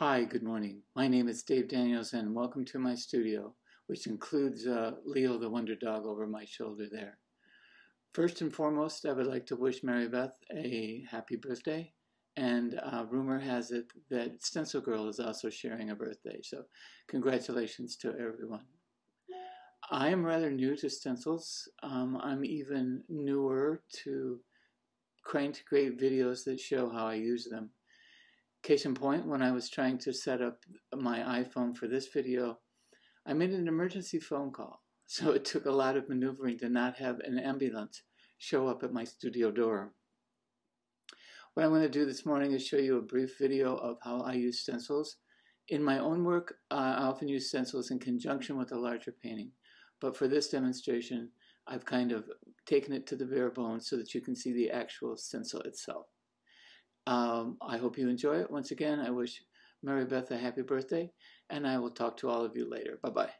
Hi, good morning. My name is Dave Daniels and welcome to my studio, which includes Leo the Wonder Dog over my shoulder there. First and foremost, I would like to wish Mary Beth a happy birthday, and rumor has it that StencilGirl is also sharing a birthday, so congratulations to everyone. I am rather new to stencils. I'm even newer to trying to create videos that show how I use them. Case in point, when I was trying to set up my iPhone for this video, I made an emergency phone call. So it took a lot of maneuvering to not have an ambulance show up at my studio door. What I'm going to do this morning is show you a brief video of how I use stencils. In my own work, I often use stencils in conjunction with a larger painting. But for this demonstration, I've kind of taken it to the bare bones so that you can see the actual stencil itself. I hope you enjoy it. Once again, I wish Mary Beth a happy birthday, and I will talk to all of you later. Bye-bye.